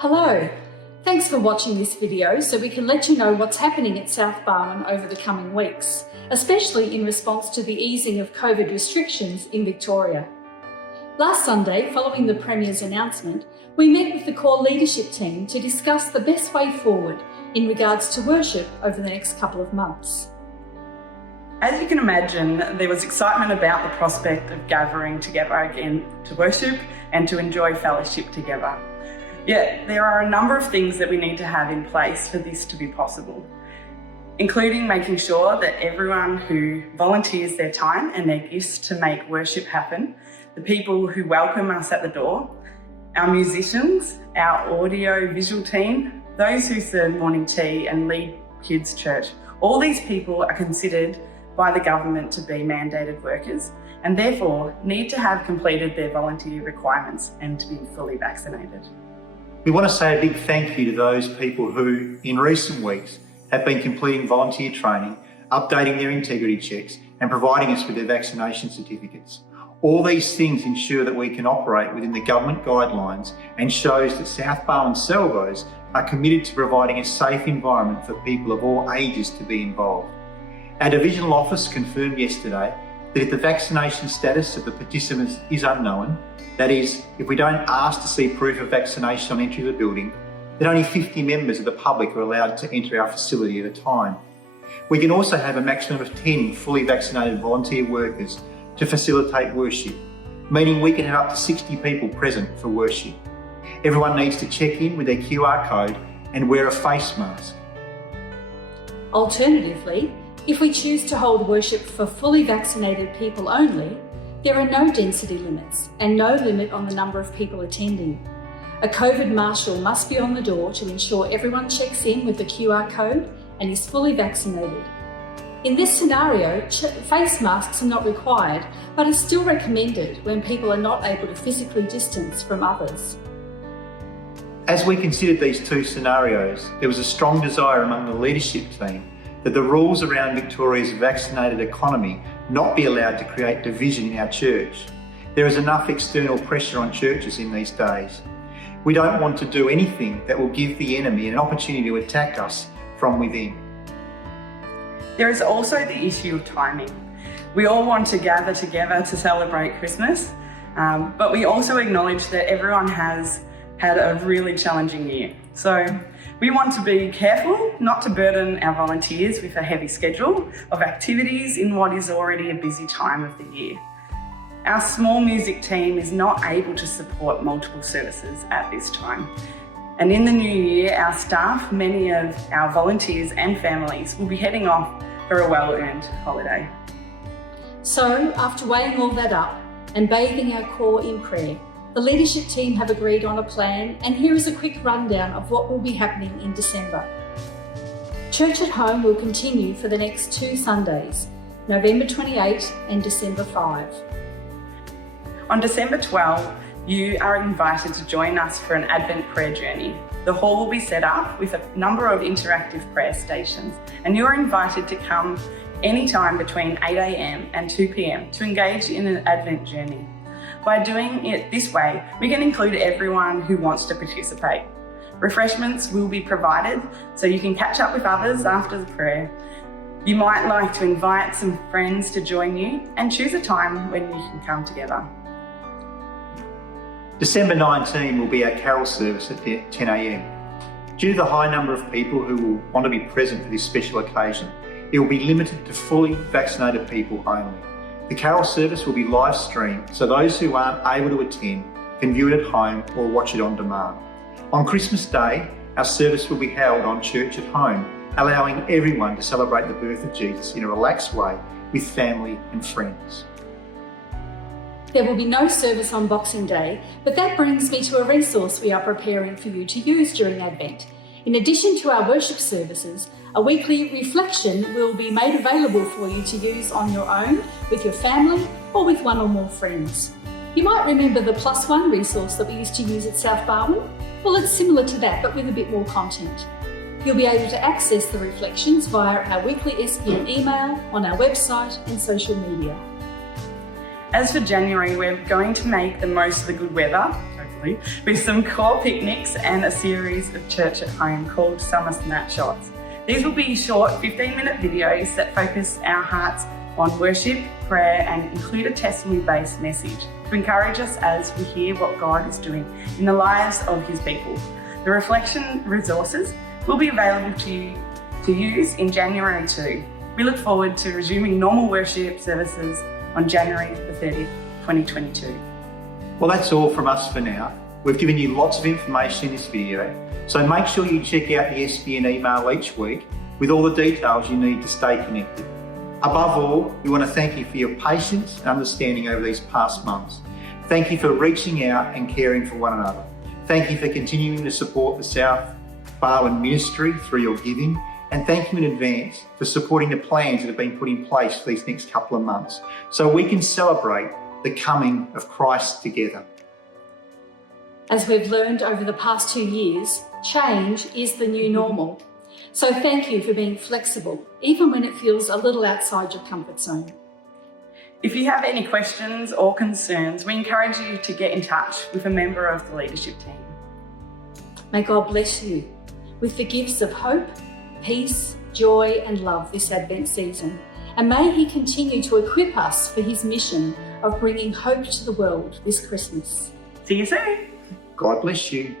Hello, thanks for watching this video so we can let you know what's happening at South Barwon over the coming weeks, especially in response to the easing of COVID restrictions in Victoria. Last Sunday, following the Premier's announcement, we met with the core leadership team to discuss the best way forward in regards to worship over the next couple of months. As you can imagine, there was excitement about the prospect of gathering together again to worship and to enjoy fellowship together. Yet there are a number of things that we need to have in place for this to be possible, including making sure that everyone who volunteers their time and their gifts to make worship happen, the people who welcome us at the door, our musicians, our audio visual team, those who serve morning tea and lead kids' church, all these people are considered by the government to be mandated workers and therefore need to have completed their volunteer requirements and to be fully vaccinated. We want to say a big thank you to those people who, in recent weeks, have been completing volunteer training, updating their integrity checks and providing us with their vaccination certificates. All these things ensure that we can operate within the government guidelines and shows that South Barwon Salvos are committed to providing a safe environment for people of all ages to be involved. Our divisional office confirmed yesterday that if the vaccination status of the participants is unknown, that is, if we don't ask to see proof of vaccination on entry of the building, then only 50 members of the public are allowed to enter our facility at a time. We can also have a maximum of 10 fully vaccinated volunteer workers to facilitate worship, meaning we can have up to 60 people present for worship. Everyone needs to check in with their QR code and wear a face mask. Alternatively, if we choose to hold worship for fully vaccinated people only, there are no density limits and no limit on the number of people attending. A COVID marshal must be on the door to ensure everyone checks in with the QR code and is fully vaccinated. In this scenario, face masks are not required, but are still recommended when people are not able to physically distance from others. As we considered these two scenarios, there was a strong desire among the leadership team that the rules around Victoria's vaccinated economy not be allowed to create division in our church. There is enough external pressure on churches in these days. We don't want to do anything that will give the enemy an opportunity to attack us from within. There is also the issue of timing. We all want to gather together to celebrate Christmas, but we also acknowledge that everyone has had a really challenging year. So we want to be careful not to burden our volunteers with a heavy schedule of activities in what is already a busy time of the year. Our small music team is not able to support multiple services at this time. And in the new year, our staff, many of our volunteers and families will be heading off for a well-earned holiday. So, after weighing all that up and bathing our core in prayer, the leadership team have agreed on a plan, and here is a quick rundown of what will be happening in December. Church at Home will continue for the next 2 Sundays, November 28 and December 5. On December 12, you are invited to join us for an Advent prayer journey. The hall will be set up with a number of interactive prayer stations, and you are invited to come anytime between 8 a.m. and 2 p.m. to engage in an Advent journey. By doing it this way, we can include everyone who wants to participate. Refreshments will be provided so you can catch up with others after the prayer. You might like to invite some friends to join you and choose a time when you can come together. December 19 will be our carol service at 10 a.m. Due to the high number of people who will want to be present for this special occasion, it will be limited to fully vaccinated people only. The carol service will be live streamed, so those who aren't able to attend can view it at home or watch it on demand. On Christmas Day, our service will be held on Church at Home, allowing everyone to celebrate the birth of Jesus in a relaxed way with family and friends. There will be no service on Boxing Day, but that brings me to a resource we are preparing for you to use during Advent. In addition to our worship services, a weekly reflection will be made available for you to use on your own, with your family, or with one or more friends. You might remember the Plus One resource that we used to use at South Barwon. Well, it's similar to that, but with a bit more content. You'll be able to access the reflections via our weekly SPM email, on our website and social media. As for January, we're going to make the most of the good weather, so hopefully, with some core picnics and a series of church at home called Summer Snapshots. These will be short 15-minute videos that focus our hearts on worship, prayer, and include a testimony-based message to encourage us as we hear what God is doing in the lives of His people. The reflection resources will be available to you to use in January too. We look forward to resuming normal worship services on January the 30th, 2022. Well, that's all from us for now. We've given you lots of information in this video, so make sure you check out the SBN email each week with all the details you need to stay connected. Above all, we want to thank you for your patience and understanding over these past months. Thank you for reaching out and caring for one another. Thank you for continuing to support the South Barwon ministry through your giving, and thank you in advance for supporting the plans that have been put in place for these next couple of months so we can celebrate the coming of Christ together. As we've learned over the past 2 years, change is the new normal. So thank you for being flexible, even when it feels a little outside your comfort zone. If you have any questions or concerns, we encourage you to get in touch with a member of the leadership team. May God bless you with the gifts of hope, peace, joy and love this Advent season. And may He continue to equip us for His mission of bringing hope to the world this Christmas. See you soon. God bless you.